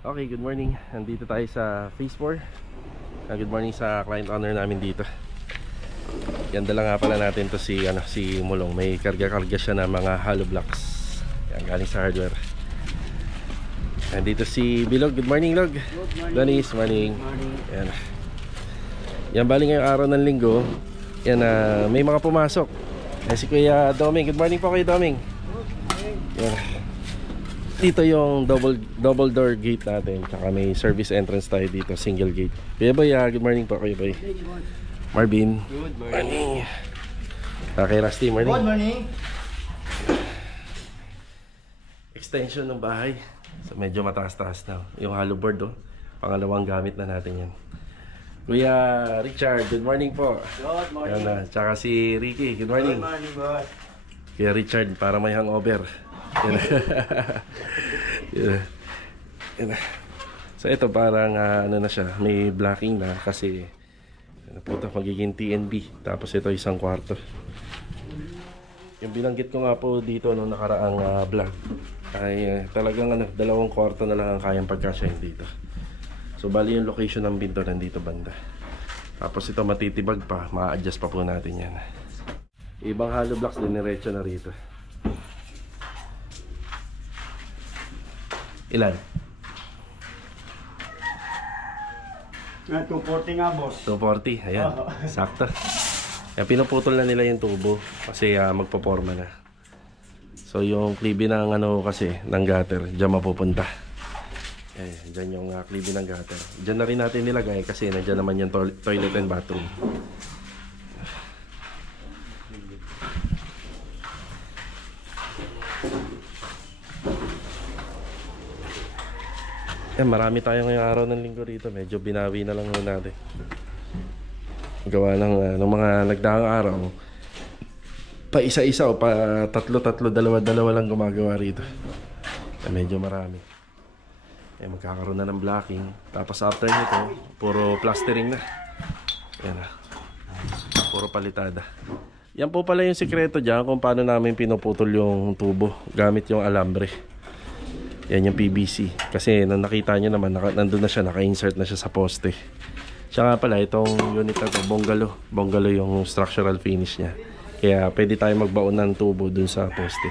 Okay, good morning. Nandito tayo sa Phase 4. Good morning sa client owner namin dito. Yan, dala nga pala natin to si Mulong. May karga-karga siya na mga hollow blocks. Yan, galing sa hardware. Nandito si Bilog. Good morning, Log. Good morning. Dennis, morning. Morning. Yan. Yan, bali ngayong araw ng linggo. Yan, may mga pumasok. Yan, si Kuya Doming. Good morning po, Kuya Doming. Yan. Dito yung double door gate natin. Tsaka may service entrance tayo dito, single gate. Kuya Boy, good morning po, Kuya Boy. Marvin. Good morning. Kay Rusty, morning. Good morning. Extension ng bahay. So medyo mataas-taas na. Yung hollow board, pangalawang gamit na natin yan. Kuya Richard, good morning po. Good morning. Yan, tsaka si Ricky, good morning. Good morning, boss. Kuya Richard, para may hangover. Yan. Yan. Yan. So ito parang ano na siya, may blocking na kasi puto magiging TNB. Tapos ito isang kwarto. Yung binanggit ko nga po dito nung nakaraang vlog ay talagang dalawang kwarto na lang ang kayang pagkasyahin dito. So bali yung location ng pinto nandito banda. Tapos ito matitibag pa, ma-adjust pa po natin yan. Ibang hollow blocks din diretso na rito. Ilan? 240 nga, boss. 240, ayan, sakto. Kaya pinuputol na nila yung tubo kasi magpaporma na. So yung klibi ng kasi ng gutter, diyan mapupunta. Ayan, diyan yung klibi ng gutter. Diyan na rin natin nilagay kasi nandiyan naman yung toilet and bathroom. Marami tayo ngayong araw ng linggo rito. Medyo binawi na lang natin. Gawa ng mga nagdaang araw. Pa isa-isa o pa tatlo-tatlo, dalawa-dalawa lang gumagawa rito. Medyo marami. Magkakaroon na ng blocking. Tapos after nito, puro plastering na. Yan na. Puro palitada. Yan po pala yung sikreto dyan kung paano namin pinuputol yung tubo gamit yung alambre. Yan yung PVC. Kasi nung nakita nyo naman, nandun na siya, naka-insert na siya sa poste. Siya nga pala, itong unit na to, bungalow. Bungalow yung structural finish niya. Kaya pwede tayo magbaon ng tubo dun sa poste.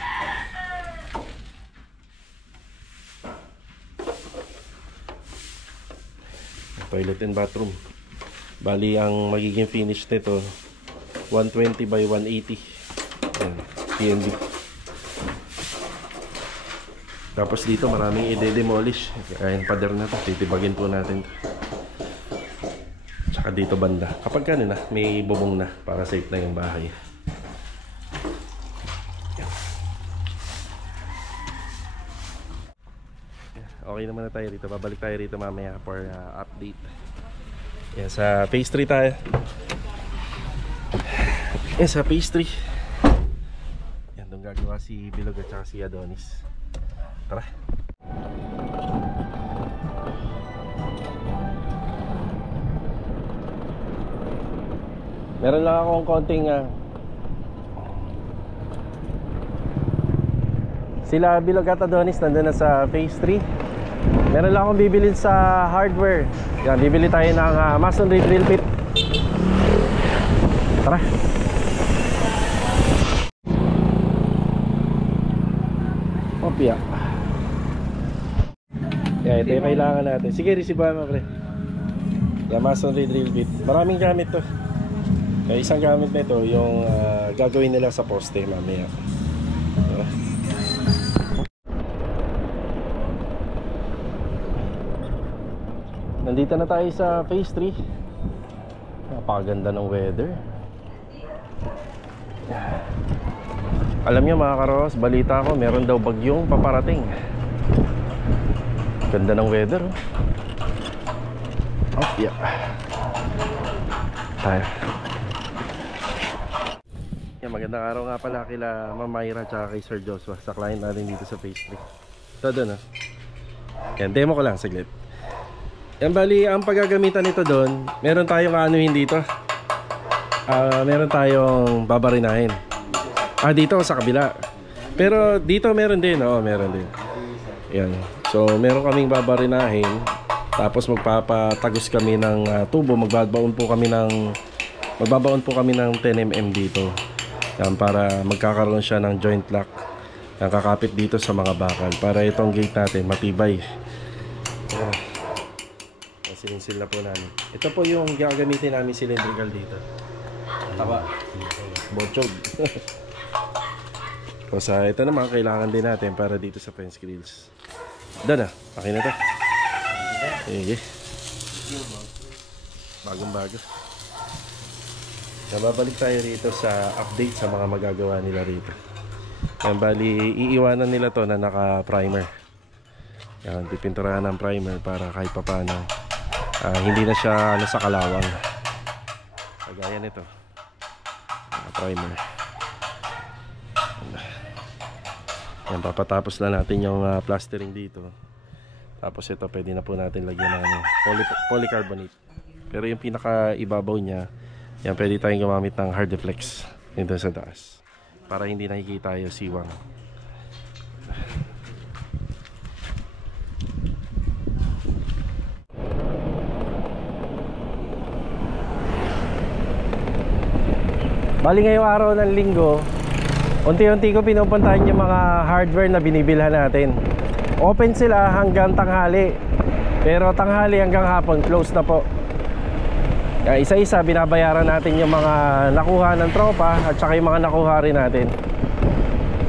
Toilet and bathroom. Bali, ang magiging finish nito, 120 by 180. Yan, TNB. Tapos dito maraming i-demolish. Kaya yung pader na to, titibagin po natin to. Tsaka dito banda. Kapag na, may bubong na para safe na yung bahay. Okay naman na tayo rito. Babalik tayo rito mamaya for update. Yan, sa phase 3 tayo. Yan, sa phase 3. Yan, doon gagawa si Bilog at saka si Adonis. Tara. Meron lang akong konting sila Bilog at Adonis nandun na sa phase 3. Meron lang akong bibilin sa hardware. Yan, bibili tayo ng masonry drill bit. Tara. Opya. Yeah, ito yung kailangan natin. Sige, resibuhan mo, pre. Yung masonry drill bit. Maraming gamit to. Kaya isang gamit na ito, yung gagawin nila sa poste mamaya. Nandito na tayo sa phase 3. Napakaganda ng weather. Alam niyo mga karos, balita ko meron daw bagyong paparating. Ganda ng weather. Oh, yeah. Tayo. Yan, magandang araw nga pala kila Ma'am Myra at kay Sir Joshua sa client natin dito sa phase 3. Ito doon Yan, demo ko lang saglit. Yan, bali ang paggagamitan nito doon, meron tayong anuhin dito. Meron tayong babarinahin. Dito sa kabila. Pero dito meron din, meron din. Yan. So meron kaming babarinahin, tapos magpapatagos kami ng tubo, magbabaon po kami ng 10 mm dito. Yan, para magkakaroon siya ng joint lock na kakapit dito sa mga bakal para itong gate natin matibay. Ayan. Sininsil na po namin. Ito po yung gagamitin namin cylindrical dito. Taba. Bochog. Tapos ito naman kailangan din natin para dito sa fence grills. Doon na. Okay na to. Sige. Bagong bago. Nababalik tayo rito sa update sa mga magagawa nila rito. Yan, bali iiwanan nila to na naka-primer. Yan, pipinturahan ng primer para kahit papaano hindi na siya nasa kalawang. Kagaya nito. Naka-primer. Yan, papatapos na natin yung plastering dito. Tapos ito pwede na po natin lagyan ng polycarbonate. Pero yung pinaka ibabaw niya, yan, pwede tayong gumamit ng hard deflex dito sa taas para hindi nakikita yung siwang. Bali ngayong araw ng linggo, unti-unti ko pinupuntahan yung mga hardware na binibilhan natin. Open sila hanggang tanghali, pero tanghali hanggang hapon close na po. Isa-isa binabayaran natin yung mga nakuha ng tropa at saka yung mga nakuha rin natin.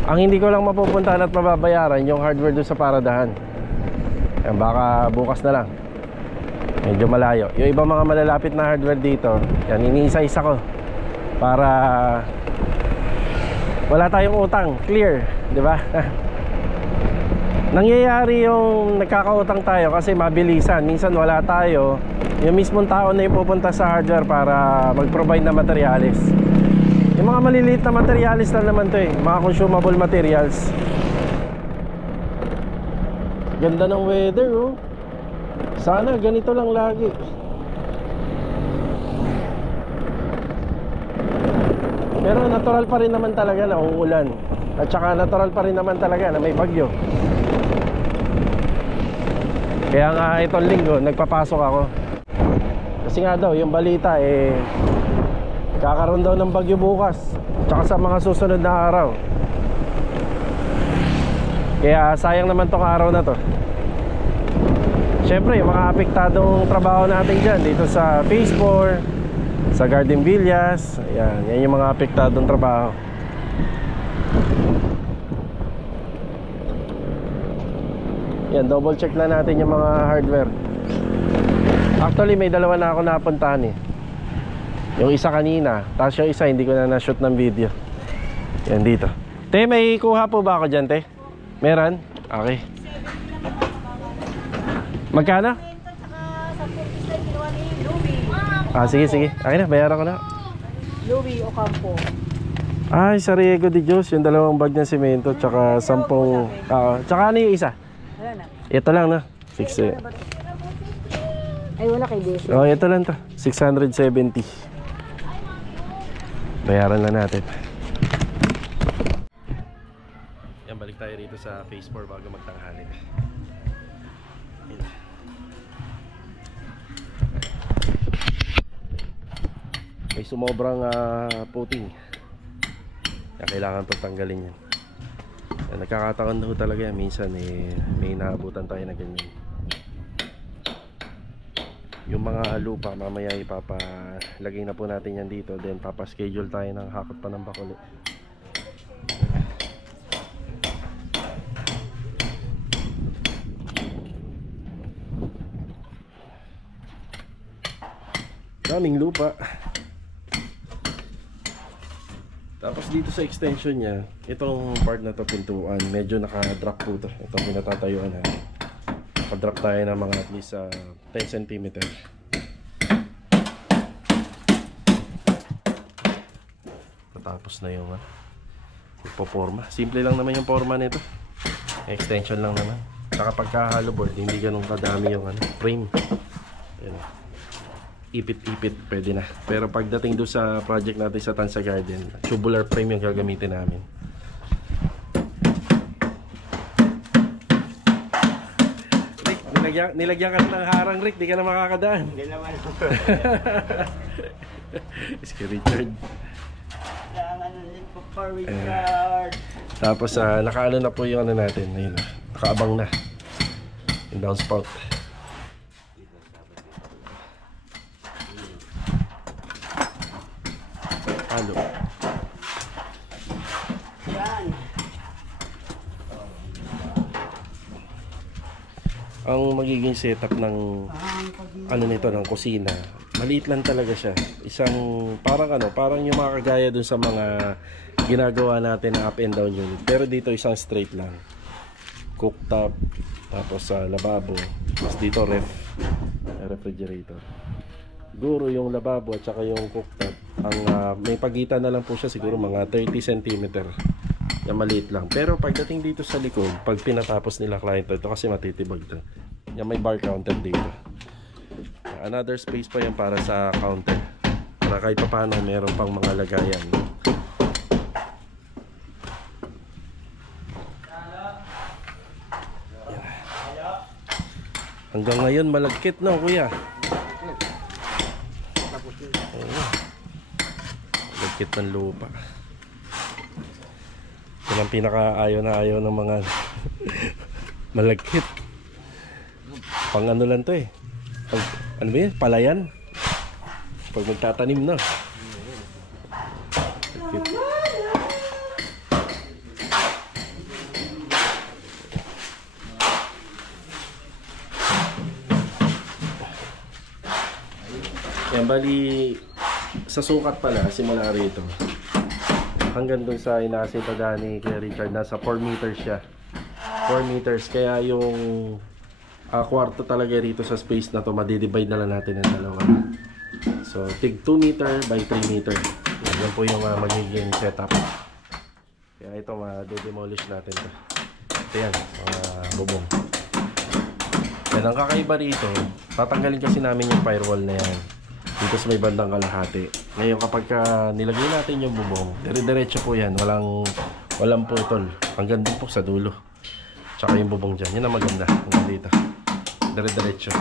Ang hindi ko lang mapupuntahan at mababayaran yung hardware doon sa paradahan. Yan, baka bukas na lang. Medyo malayo. Yung ibang mga malalapit na hardware dito, yan, iniisa-isa ko para wala tayong utang, clear, di ba? Nangyayari yung nagkakautang tayo kasi mabilisan. Minsan wala tayo, yung mismong tao na yung pupunta sa hardware para mag-provide na materials. Yung mga maliliit na materials lang naman to mga consumable materials. Ganda ng weather, oh. Sana ganito lang lagi. Pero natural pa rin naman talaga na uulan. At saka natural pa rin naman talaga na may bagyo. Kaya nga itong linggo nagpapasok ako. Kasi nga daw yung balita kakaroon daw ng bagyo bukas, tsaka sa mga susunod na araw. Kaya sayang naman tong araw na to. Siyempre yung mga apektadong trabaho natin dyan dito sa Phase 4, sa Garden Villas, yan yung mga apektadong trabaho. Yan, double check na natin yung mga hardware. Actually may dalawa na ako napuntahan Yung isa kanina, tapos yung isa hindi ko na na-shoot ng video. Yan dito. Te, may kuha po ba ako dyan, te? Meron? Okay. Magkano? Sige. Okay na, bayaran ko na. Louie Ocampo. Ay, sa Riego de Dios, yung dalawang bag ng semento, tsaka 10. Tsaka ano yung isa? Wala na. Ito lang na. 6. Ay, wala kay Desi. Oh, ito lang to. 670. Bayaran lang natin. Yan, balik tayo rito sa Phase 4 bago magtanghali. May sumobrang puting. Kaya kailangan pagtanggalin yan. Nagkakataon daw talaga yan. Minsan may naabutan tayo na ganyan. Yung mga lupa mamaya ipapalagay na po natin yan dito. Then papaschedule tayo ng hakot pa ng bakuli. Daming lupa. Tapos dito sa extension niya, itong part na to, pintuan, medyo naka-drop po to. Itong pinatatayuan natin. Naka-drop tayo ng mga at least 10 cm. Tapos na yung ipoporma. Simple lang naman yung forma nito. Extension lang naman. Saka pagka hollow board, hindi ganun kadami yung frame. Ayan. Ipit-ipit, pwede na. Pero pagdating doon sa project natin sa Tansa Garden, tubular frame yung gagamitin namin. nilagyan ka na ng harang, Rick. Di ka na makakadaan. Hindi naman. Iski Richard. Kailangan na din po for Richard. Tapos nakaano na po yung ano natin. Ayun, nakaabang na. Yung downspout. Halo. Yan. Ang magiging setup ng ano nito, ng kusina, maliit lang talaga siya. Isang parang yung mga kagaya dun sa mga ginagawa natin na up and down unit. Pero dito isang straight lang. Cooktop, tapos lababo, tapos dito refrigerator. Siguro yung lababo at saka yung cooktop, ang may pagitan na lang po siya, siguro mga 30 cm. Yan, maliit lang. Pero pagdating dito sa likod, pag pinatapos nila client ito, kasi matitibag to. Yan, may bar counter dito. Another space pa yan para sa counter. Para kahit pa paano meron pang mga lagayan. Hanggang ngayon malagkit, no, kuya? Malagkit ng lupa. Yan ang pinaka-ayaw na ayaw ng mga malagkit. Pang ano lang to eh. Ano ba yun? Palayan. Pag magtatanim na. Malagkit. Yan, bali sa sukat pala, simula rito hanggang dun sa inasintada ni Kuya Richard, nasa 4 meters siya. 4 meters, kaya yung kwarto talaga rito sa space na to, madidivide na lang natin ng dalawa. So, tig 2 meter by 3 meter. Yan po yung magiging setup. Kaya ito, ma-demolish natin to. Ito yan, bubong. Yan, ang kakaiba rito, tatanggalin kasi namin yung firewall na yan dito sa may bandang kalahati. Ngayon, kapag nilagay natin yung bubong, dire-diretso po yan, walang putol, hanggang dun po sa dulo. Tsaka yung bubong dyan, yan ang maganda hanggang dito, dire-diretso.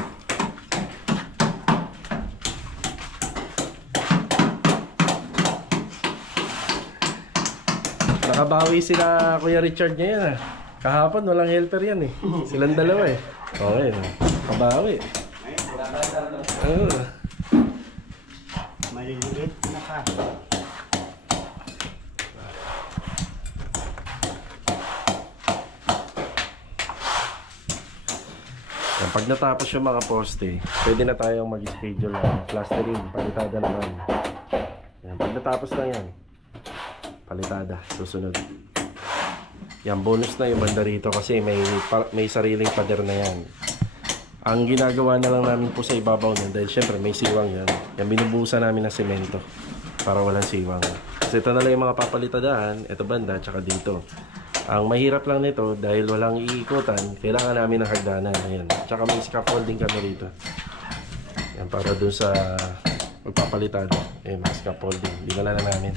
Nakabawi sila Kuya Richard ngayon kahapon walang helper yan eh. Silang dalawa eh. Okay, nakabawi. Maliliit na ka. Yan, pag natapos yung mga poste, pwede na tayong mag-schedule ng plastering, palitada naman. Yan, pag natapos na yan, palitada, susunod. Yan, bonus na yung banda rito kasi may sariling pader na yan. Ang ginagawa na lang namin po sa ibabaw niyan, dahil syempre may siwang yan. Yan, binubuhusan namin ng semento para walang siwang. Kasi ito na lang yung mga papalitadahan, ito banda, tsaka dito. Ang mahirap lang nito, dahil walang iikutan, kailangan namin ng hagdanan. Ayan. Tsaka may scaffolding kami rito. Yan, para dun sa magpapalitan. Ayan, may scaffolding. Dinala na namin.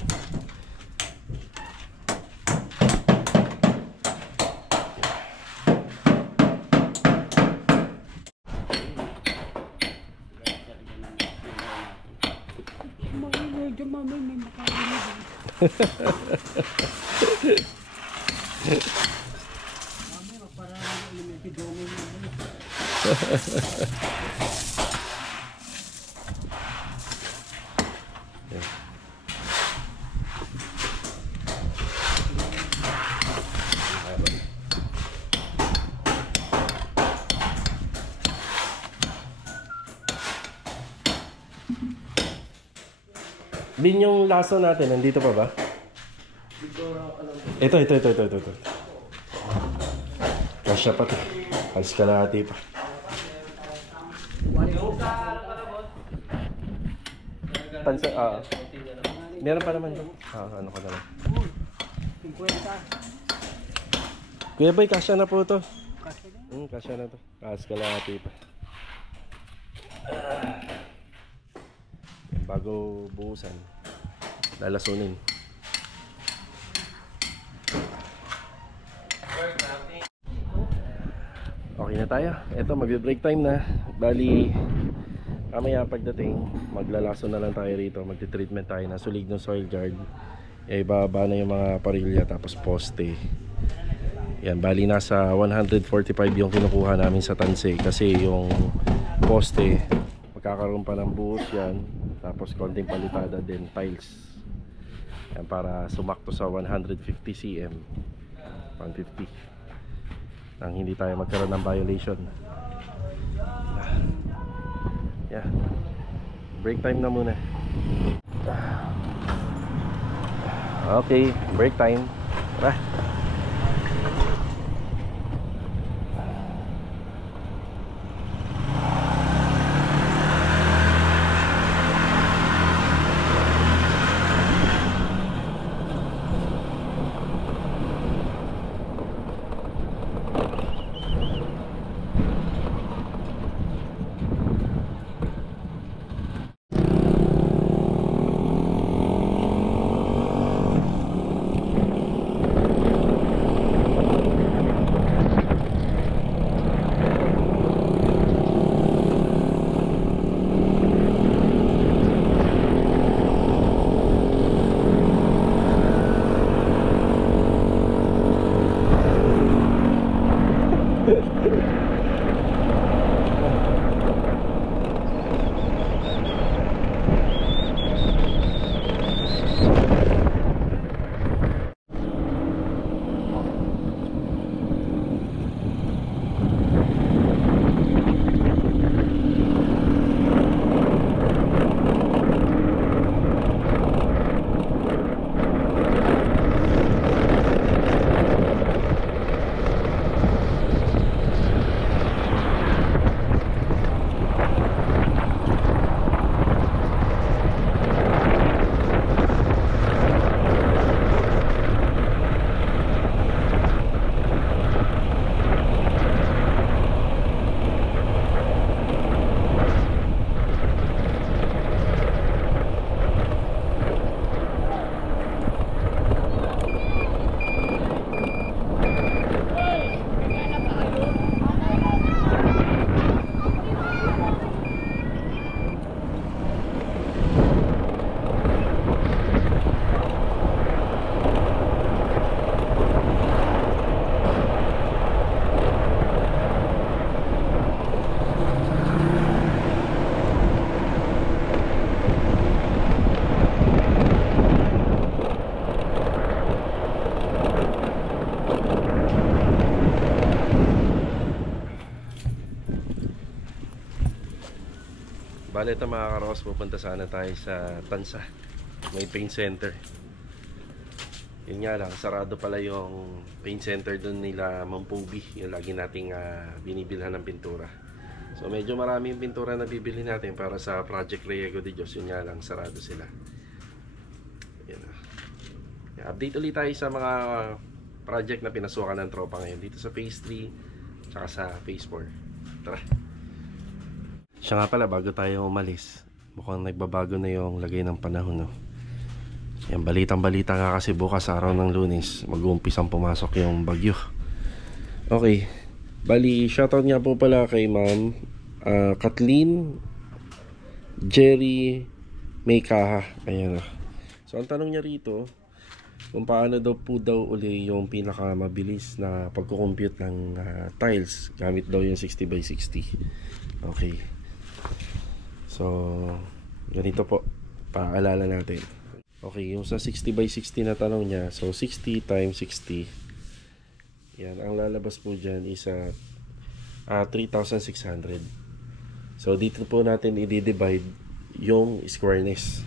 Bin, yung laso natin, nandito pa ba? Ito. Kasya pa ito. Alis kalahati pa. Pansa, meron pa naman. Ano ko na lang. 50. Kuya Boy, kasya na po ito. Kasya na ito. Alis kalahati pa. Bago buhusan, lalasunin. Okay Okay na tayo. Ito, magbe-break time na. Bali, mamaya pagdating, maglalaso na lang tayo rito. Magti-treatment tayo na sulig ng soil guard. Ibaba na yung mga parilya tapos poste. Yan, bali nasa 145 yung kinukuha namin sa tanse. Kasi yung poste, magkakaroon pa ng buhos yan. Tapos konting palitada din, tiles. Yan, para sumakto sa 150 cm. 150. Nang hindi tayo magkaroon ng violation. Yeah. Break time na muna. Okay, break time. Tara. Bale, ito mga karos, pupunta sana tayo sa Tansa, may paint center. Yun nga lang, sarado pala yung paint center doon nila Mampubi, yung lagi nating binibilhan ng pintura. So medyo marami yung pintura na bibili natin para sa Project Riego de Dios. Yun nga lang, sarado sila. Yan. Update ulit tayo sa mga project na pinasukan ng tropa ngayon dito sa Phase 3 tsaka sa Phase 4. Tara. Siya nga pala, bago tayo umalis, mukhang nagbabago na yung lagay ng panahon, no? Yan, balitang-balita nga kasi bukas araw ng Lunes mag-uumpisang pumasok yung bagyo. Okay, bali, shoutout nga po pala kay Ma'am Kathleen Jerry Maykaha. Ayan, so ang tanong niya rito, kung paano daw po uli yung pinakamabilis na pagkukompute ng tiles gamit daw yung 60x60. Okay, so ganito po, paalala natin. Okay, yung sa 60x60 na tanong niya, so 60 times 60, yan, ang lalabas po dyan is 3,600. So dito po natin i-divide yung squareness.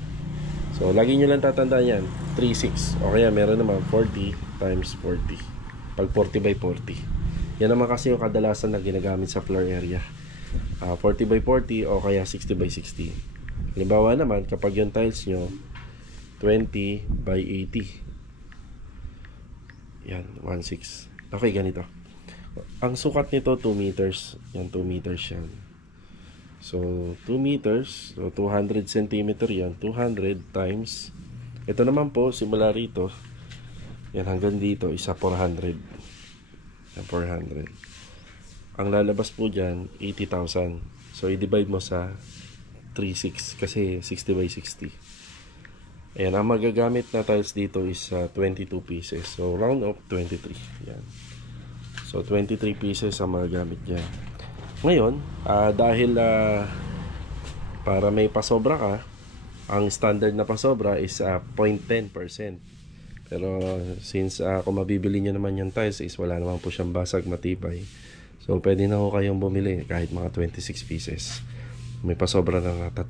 So lagi nyo lang tatandaan yan, 3,600. O kaya meron naman 40 times 40, pag 40x40. Yan naman kasi yung kadalasan na ginagamit sa floor area, 40x40 o kaya 60x60. Halimbawa naman, kapag yung tiles nyo 20x80, yan, 1/6. Okay, ganito. Ang sukat nito 2 meters. Yan, 2 meters yan. So 2 meters, so 200 cm yan. 200 times, ito naman po, simula rito yan hanggang dito, isa 400. Yan, 400. ang lalabas po dyan 80,000. So i-divide mo sa 3.6 kasi 60 by 60. Ayan, ang magagamit na tiles dito is 22 pieces. So round up 23. Yan. So 23 pieces ang magagamit dyan. Ngayon, dahil para may pasobra ka, ang standard na pasobra is 0.10%. Pero since kung mabibili nyo naman yung tiles is wala naman po siyang basag, matibay. So pwede na ho kayong bumili kahit mga 26 pieces. May pasobra ng 3.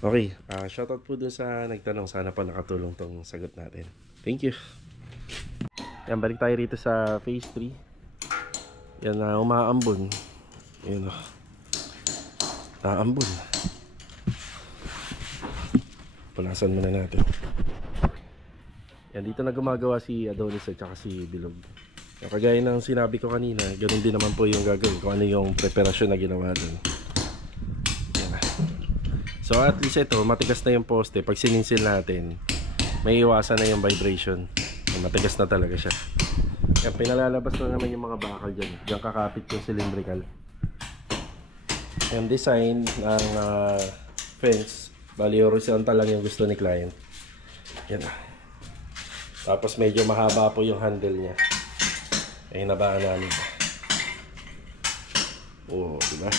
Okay, shoutout po dun sa nagtanong. Sana pa nakatulong tong sagot natin. Thank you. Yan, balik tayo rito sa phase 3. Yan na, umaambon. Yan o. Naambon. Pulasan muna natin. Yan, dito na gumagawa si Adonis at saka si Bilog. Yan, kagaya ng sinabi ko kanina, ganun din naman po yung gagawin kung ano yung preparasyon na ginawa dun. So at least ito, matigas na yung poste. Pag sininsil natin, may iwasan na yung vibration. Matigas na talaga siya. Kaya pinalalabas na naman yung mga bakal dyan. Diyan kakapit yung cylindrical. Yung design ng fence, bali horizontal lang yung gusto ni client. Yan. Tapos medyo mahaba po yung handle niya. Ay nabaan namin. Oo, diba?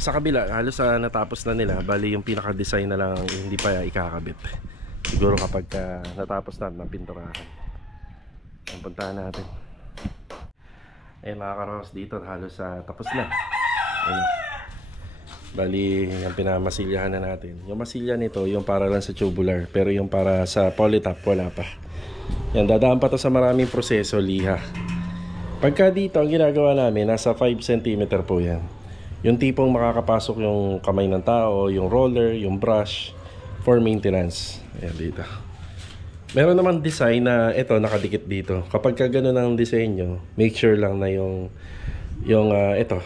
Sa kabila, halos natapos na nila. Bali yung pinaka-design na lang hindi pa ikakabit. Siguro kapag natapos na pinturahan. Ang puntahan natin. Ayun mga karos, dito halos tapos na. Ayun. Bali yung pinamasilyahan na natin. Yung masilya nito, yung para lang sa tubular. Pero yung para sa polytop, wala pa. Yan, dadaan pa to sa maraming proseso, liha. Pagka dito, ang ginagawa namin, nasa 5 cm po yan. Yung tipong makakapasok yung kamay ng tao, yung roller, yung brush for maintenance. Ayan dito. Meron naman design na ito nakadikit dito. Kapag ka ganun ang disenyo, make sure lang na yung ito,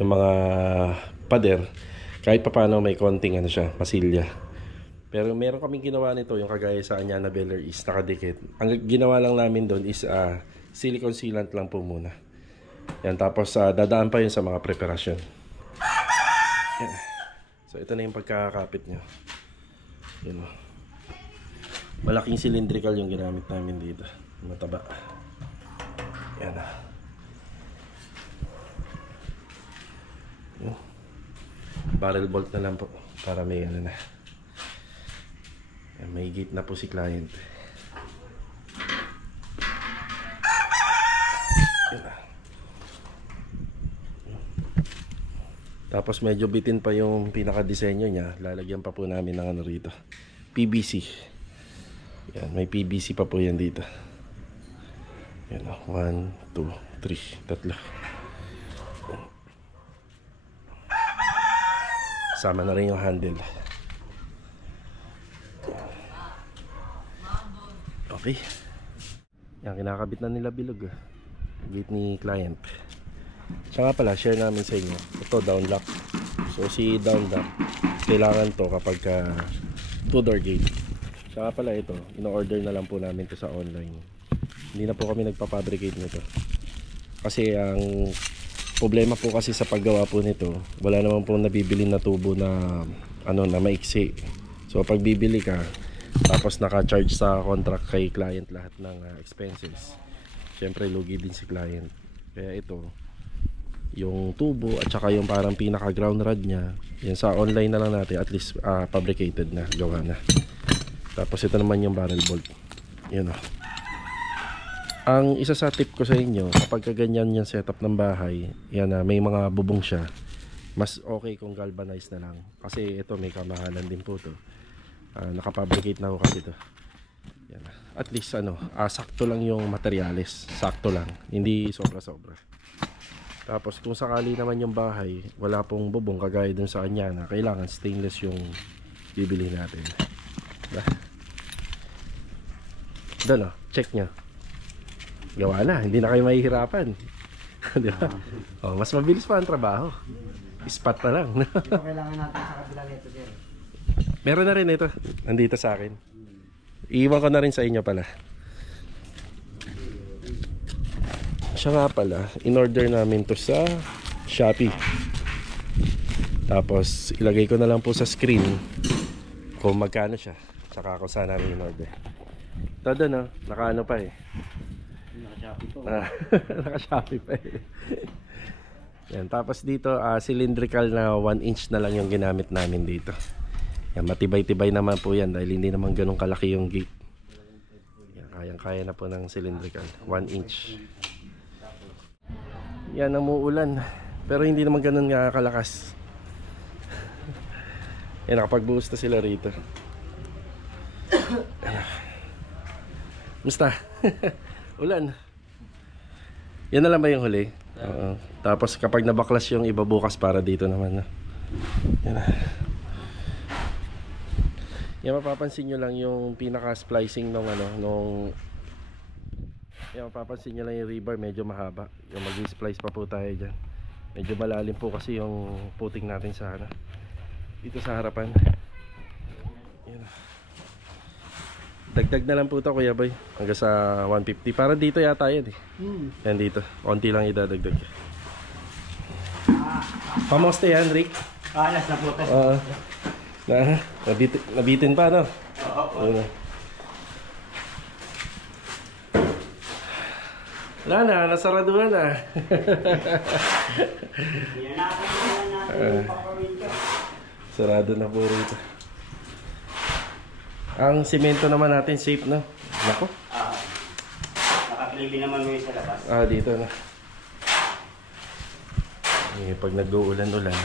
yung mga pader, kahit papaano may konting ano siya, masilya. Pero meron kaming ginawa nito, yung kagaya sa Anyana Beller is nakadikit. Ang ginawa lang namin doon is silicone sealant lang po muna. Yan, tapos dadaan pa yun sa mga preparasyon. Yan. So ito na yung pagkakapit nyo. Yan o. Malaking cylindrical yung ginamit namin dito. Mataba. Yan o. Barrel bolt na lang po para may ano na. Yan, may gate na po si client. Yan o. Tapos medyo bitin pa yung pinaka-disenyo niya. Lalagyan pa po namin ng ano rito, PVC. Yan, may PVC pa po yan dito. Yan o, 1, 2, 3, 3. Sama na rin yung handle. Okay. Yan, kinakabit na nila Bilog. Gate ni client. Siya nga pala, share namin sa inyo. Ito, down lock. So si down lock, kailangan to kapag 2-door gate. Siya nga pala ito, ino-order na lang po namin to sa online. Hindi na po kami nagpapabricate nito. Kasi ang problema po kasi sa paggawa po nito, wala naman po nabibili na tubo na ano na maiksi. So pag bibili ka, tapos naka-charge sa contract kay client lahat ng expenses, syempre lugi din si client. Kaya ito, yung tubo at saka yung parang pinaka ground rod nya, yan sa online na lang natin, at least fabricated na, gawa na. Tapos ito naman yung barrel bolt. Yan o. Ang isa sa tip ko sa inyo, kapag ganyan yung setup ng bahay, yan may mga bubong siya, mas okay kung galvanized na lang. Kasi ito may kamahalan din po to. Nakafabricate na ako kasi to. Yan. At least sakto lang yung materyales, sakto lang, hindi sobra-sobra. Tapos kung sakali naman yung bahay, wala pong bubong kagaya dun sa Anyana, kailangan stainless yung bibili natin. Doon check nyo. Gawa na, hindi na kayo mahihirapan. Di ba? Mas mabilis pa ang trabaho. Spot na lang. Ito kailangan natin sa kabila nito, sir. Meron na rin ito. Nandito sa akin. Iiwan ko na rin sa inyo pala. Siya nga pala, in-order namin to sa Shopee. Tapos ilagay ko na lang po sa screen kung magkano siya, tsaka kung saan namin in-order. Ito doon, naka-ano pa eh. Naka-Shopee po. Naka-Shopee pa eh. Yan, tapos dito cylindrical na 1 inch na lang yung ginamit namin dito. Yan, matibay-tibay naman po yan dahil hindi naman ganun kalaki yung gate. Yan, kayang-kaya na po ng cylindrical 1 inch. Yan, umuulan pero hindi naman ganun nga kalakas. Yan, nakapagbuhos na sila rito. Musta? Ulan. Yan na lang ba yung huli? Oo. Tapos kapag nabaklas yung iba bukas para dito naman. Yan na. Yan, mapapansin nyo lang yung pinaka-splicing nung yan, mapapansin nyo lang yung rebar medyo mahaba. Yung mag-splice pa po tayo dyan. Medyo malalim po kasi yung puting natin sa dito sa harapan. Yan. Dagdag na lang po ito, Kuya Boy, hanggang sa 150. Para dito yata yan eh. Yan dito, konti lang idadagdag. Pamoste yan, Rick. Alas na po. Oo. Nabitin pa, no? Oo. Wala na, nasaraduhan na. Sarado na po rito. Ang simento naman natin safe, no? Nako. Nakaklibi naman mo sa labas. Dito na. Pag nag-uulan-ulan.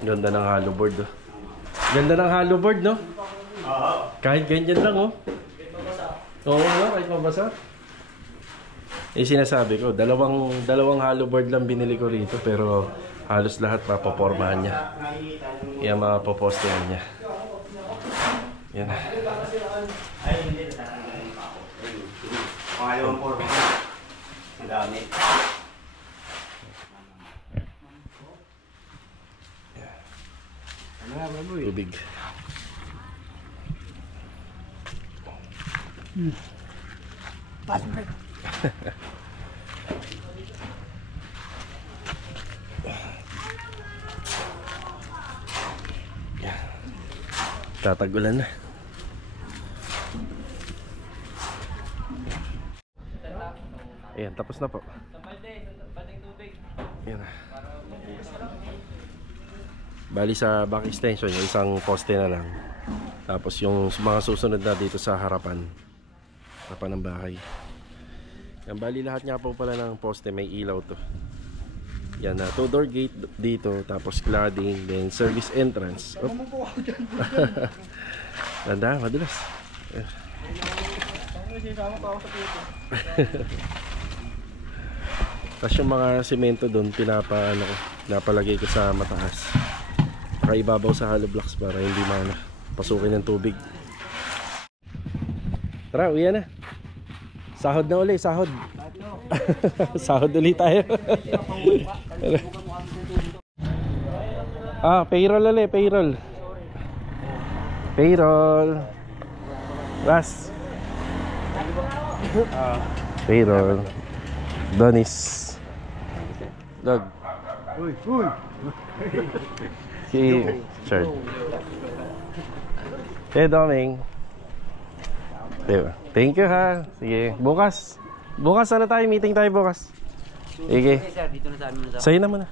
Ganda ng hollow board, oh. Ganda ng hollow board, no? Kahit ganyan lang, oh. Oo nga, kahit mabasa. Sinasabi ko, dalawang hollow board lang binili ko rito, pero halos lahat mapopormahan niya. Yan, mapopostehan niya. Yan. Ay, hindi. Tatanggalin pa ako. Pangalawang forma. Ang dami. Tubig. Tatagulan na. Ayan, tapos na po. Ayan. Bali sa back extension, yung isang poste na lang. Tapos yung mga susunod na dito sa harapan ng bahay. Yan, bali lahat nga po pala ng poste may ilaw to. Yan na, 2-door gate dito, tapos cladding, then service entrance. Ganda, madulas. Tapos yung mga semento doon, pinapalagay ko sa mataas. Nakaibabaw sa hollow blocks para hindi pasukin ng tubig. Tara, uwi na. Sahod na uli, sahod. Sahod ulit tayo. Payroll ulit, payroll. Payroll. Ras. Payroll. Donis. Dog. Uy. Si Chard. Doming. Diba? Thank you, ha. Sige, bukas sana tayo, meeting tayo bukas. Sige. Dito na sa amin. Sa'yo na muna.